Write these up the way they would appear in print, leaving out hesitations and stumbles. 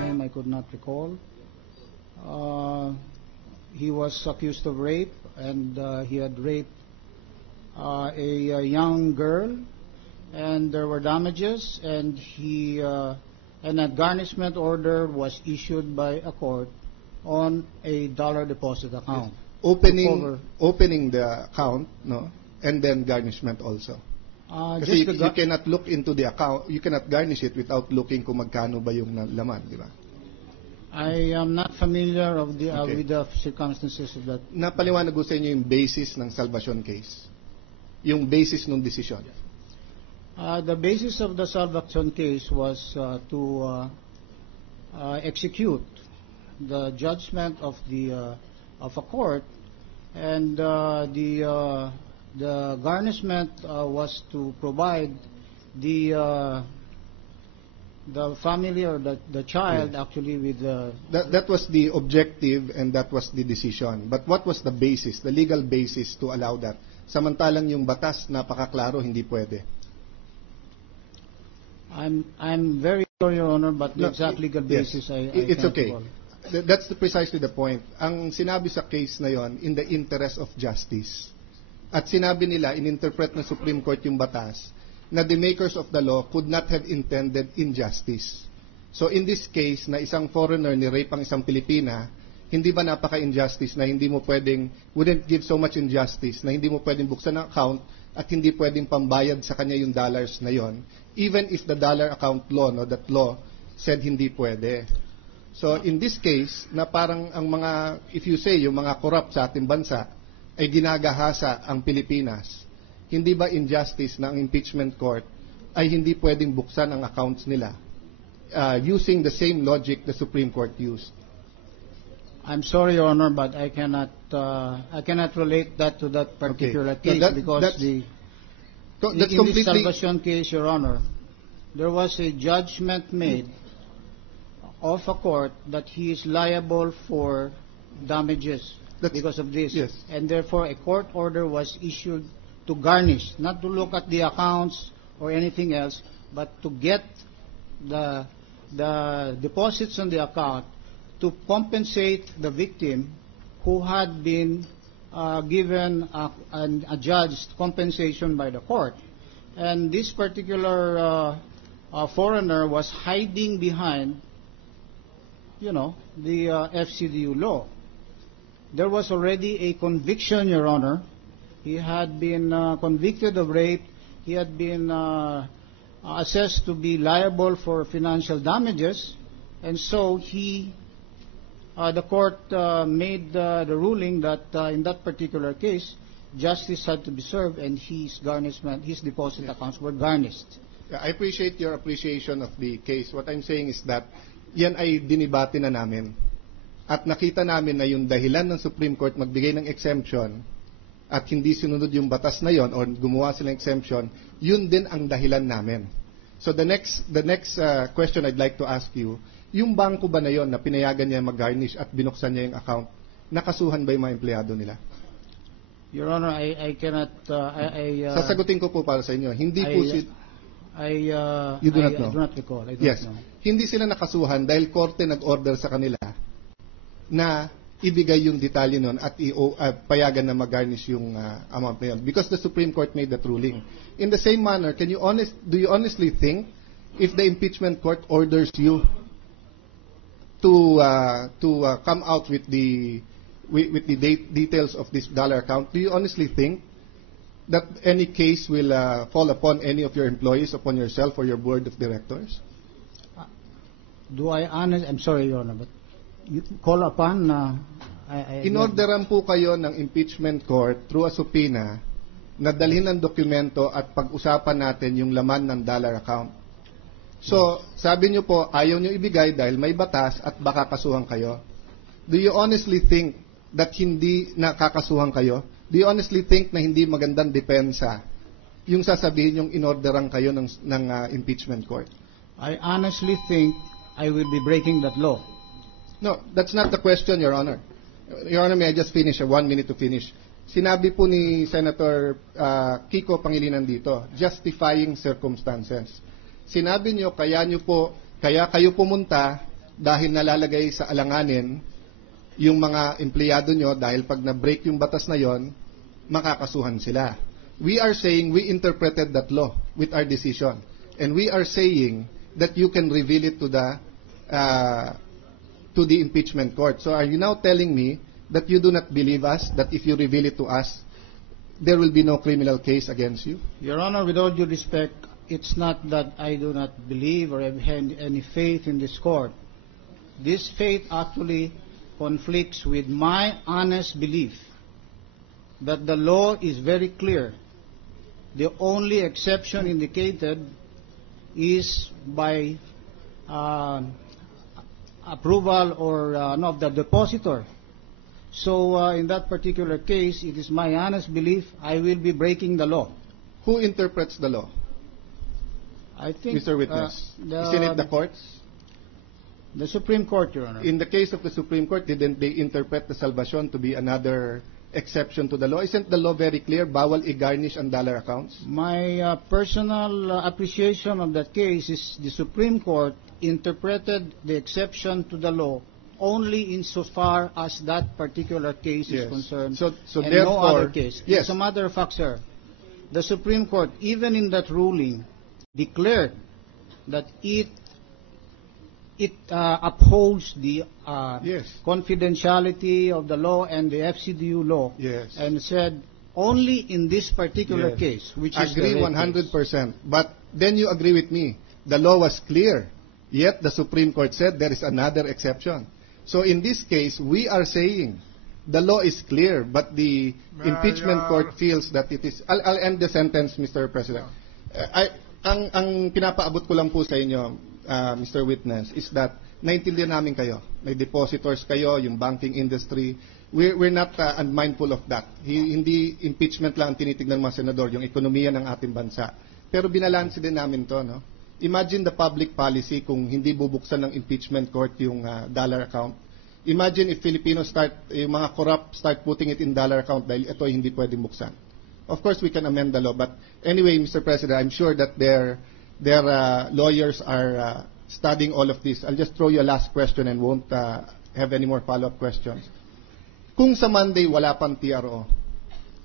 Name I could not recall. He was accused of rape, and he had raped a young girl, and there were damages, and and a garnishment order was issued by a court on a dollar deposit account. Opening the account, no, and then garnishment also. Kasi you cannot look into the account, you cannot garnish it without looking kung magkano ba yung laman, di ba? I am not familiar with the circumstances of that. Napaliwanag ko sa inyo yung basis ng Salvacion case. Yung basis ng desisyon. The basis of the Salvacion case was to execute the judgment of a court, and the garnishment was to provide the family or the child, actually, with that was the objective, and that was the decision. But what was the basis, the legal basis to allow that? Samantalang yung batas napakaklaro, hindi pwede. I'm very sorry, Your Honor, but the exact legal basis, yes, I it's can't okay. recall. That's precisely the point. Ang sinabi sa case na yon, in the interest of justice. At sinabi nila, in-interpret ng Supreme Court yung batas, na the makers of the law could not have intended injustice. So in this case, na isang foreigner ni-rape ang isang Pilipina, hindi ba napaka-injustice na hindi mo pwedeng, wouldn't give so much injustice, na hindi mo pwedeng buksan ang account at hindi pwedeng pambayad sa kanya yung dollars na yon, even if the dollar account law, no, that law said hindi pwede. So in this case, na parang ang mga, if you say, yung mga corrupt sa ating bansa, ay ginagahasa ang Pilipinas, hindi ba injustice na ang impeachment court ay hindi pwedeng buksan ang accounts nila using the same logic the Supreme Court used? I'm sorry, Your Honor, but I cannot relate that to that particular case, because in this Salvacion case, Your Honor, there was a judgment made of a court that he is liable for damages because of this. Yes. And therefore, a court order was issued to garnish, not to look at the accounts or anything else, but to get the deposits on the account to compensate the victim who had been given a judged compensation by the court. And this particular foreigner was hiding behind, the FCDU law. There was already a conviction, Your Honor. He had been convicted of rape. He had been assessed to be liable for financial damages, and so the court made the ruling that in that particular case, justice had to be served, and his deposit accounts were garnished. Yeah, I appreciate your appreciation of the case. What I'm saying is that yan ay dinibate na namin. At nakita namin na yung dahilan ng Supreme Court magbigay ng exemption at hindi sinunod yung batas na yon o gumawa silang exemption, yun din ang dahilan namin. So the next question I'd like to ask you, yung bangko ba na yon na pinayagan niya mag-garnish at binuksan niya yung account, nakasuhan ba yung mga empleyado nila? Your Honor, I cannot... Sasagutin ko po para sa inyo. Hindi po you do not recall. I don't know. Hindi sila nakasuhan dahil korte nag-order sa kanila na ibigay yung detalye nun at payagan na mag-garnish yung amount na yun. Because the Supreme Court made that ruling. In the same manner, do you honestly think if the impeachment court orders you to come out with the details of this dollar account, do you honestly think that any case will fall upon any of your employees, upon yourself or your board of directors? I'm sorry, Your Honor, but you call upon inorderan po kayo ng impeachment court through a subpoena na dalhin ng dokumento at pag-usapan natin yung laman ng dollar account. So, sabi nyo po, ayaw nyo ibigay dahil may batas at baka kasuhan kayo. Do you honestly think that hindi nakakasuhan kayo? Do you honestly think na hindi magandang depensa yung sasabihin yung inorderan kayo ng impeachment court? I honestly think I will be breaking that law. No, that's not the question, Your Honor. Your Honor, may I just finish? 1 minute to finish. Sinabi po ni Senator Kiko Pangilinan dito, justifying circumstances. Sinabi niyo, kaya kayo pumunta dahil nalalagay sa alanganin yung mga empleyado nyo dahil pag na-break yung batas na yon, makakasuhan sila. We are saying we interpreted that law with our decision. And we are saying that you can reveal it to the impeachment court. So are you now telling me that you do not believe us, that if you reveal it to us, there will be no criminal case against you? Your Honor, with all due respect, it's not that I do not believe or have any faith in this court. This faith actually conflicts with my honest belief that the law is very clear. The only exception indicated is by approval or of the depositor. So in that particular case, it is my honest belief I will be breaking the law. Who interprets the law? I think, Mr. Witness, isn't it the courts? The Supreme Court, Your Honor. In the case of the Supreme Court, didn't they interpret the salvation to be another exception to the law? Isn't the law very clear? Bawal i-garnish ang dollar accounts? My personal appreciation of that case is the Supreme Court interpreted the exception to the law only insofar as that particular case is concerned, So and therefore, no other case. yes. As a matter of fact, sir, the Supreme Court, even in that ruling, declared that it upholds the Yes. confidentiality of the law and the FCDU law, Yes. and said only in this particular Yes. case, which is Agree the rape case. 100%. But then you agree with me. The law was clear. Yet the Supreme Court said there is another exception. So in this case, we are saying the law is clear, but the impeachment court feels that it is. I'll end the sentence, Mr. President. Ang pinapaabot ko lang po sa inyo, Mr. Witness, is that naintindihan namin kayo. May depositors kayo, yung banking industry. We're not unmindful of that. Hindi impeachment lang ang tinitignan ng mga senador, yung ekonomiya ng ating bansa. Pero binalanse din namin to, no? Imagine the public policy kung hindi bubuksan ng impeachment court yung dollar account. Imagine if Filipinos yung mga corrupt start putting it in dollar account dahil ito hindi pwedeng buksan. Of course, we can amend the law. But anyway, Mr. President, I'm sure that their lawyers are studying all of this. I'll just throw you a last question and won't have any more follow-up questions. Kung sa Monday wala pang TRO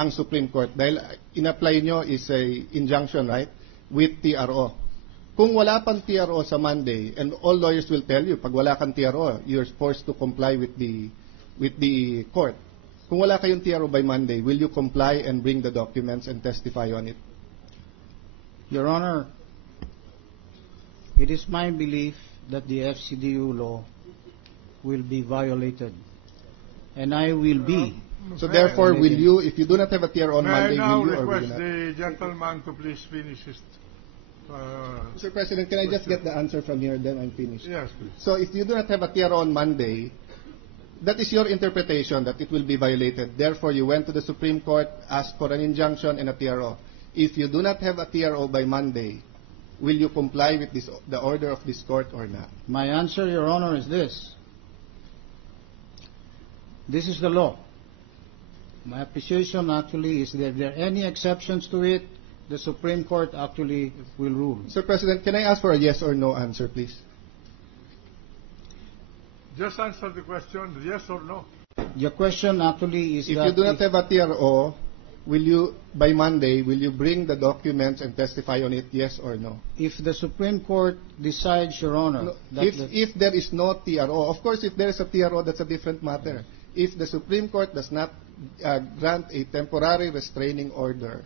ang Supreme Court, dahil in-apply nyo is a injunction, right, with TRO. Kung wala pang TRO sa Monday, and all lawyers will tell you, pag wala kang TRO, you're forced to comply with the court. Kung wala kayong TRO by Monday, will you comply and bring the documents and testify on it? Your Honor, it is my belief that the FCDU law will be violated, and I will be. So therefore, will you, if you do not have a TRO on Monday, May I now will you or will you request not? the gentleman to please finish his... Mr. President, can I just get the answer from here, then I'm finished? yes, please. So if you do not have a TRO on Monday, that is your interpretation that it will be violated. Therefore, you went to the Supreme Court, asked for an injunction and a TRO. If you do not have a TRO by Monday, will you comply with the order of this court or not? My answer, Your Honor, is this. This is the law. My appreciation actually is that if there are any exceptions to it, the Supreme Court actually will rule. Mr. President, can I ask for a yes or no answer, please? Just answer the question, yes or no. Your question actually is If that you do not have a TRO, will you, by Monday, will you bring the documents and testify on it, yes or no? if the Supreme Court decides, Your Honor, No, that if there is no TRO, of course, if there is a TRO, that's a different matter. If the Supreme Court does not grant a temporary restraining order,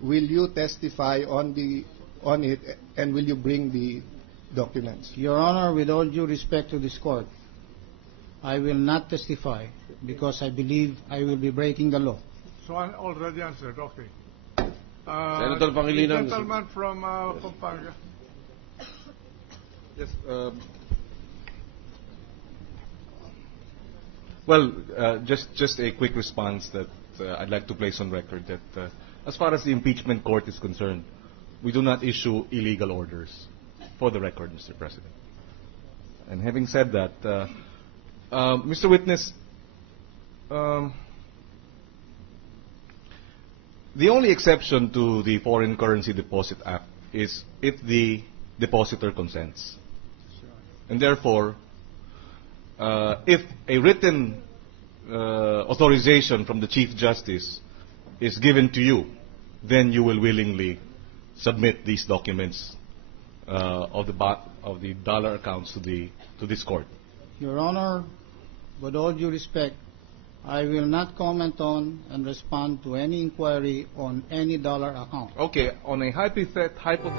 will you testify on it, and will you bring the documents? Your Honor, with all due respect to this court, I will not testify because I believe I will be breaking the law. So I already answered, okay. Senator Pangilinan. The gentleman from Pampanga. Yes. Well, just a quick response that I'd like to place on record that as far as the impeachment court is concerned, we do not issue illegal orders, for the record, Mr. President. And having said that, Mr. Witness, The only exception to the Foreign Currency Deposit Act is if the depositor consents. And therefore, if a written authorization from the Chief Justice is given to you, then you will willingly submit these documents of the dollar accounts to this court. Your Honor, with all due respect, I will not comment on and respond to any inquiry on any dollar account. Okay, on a hypothetical.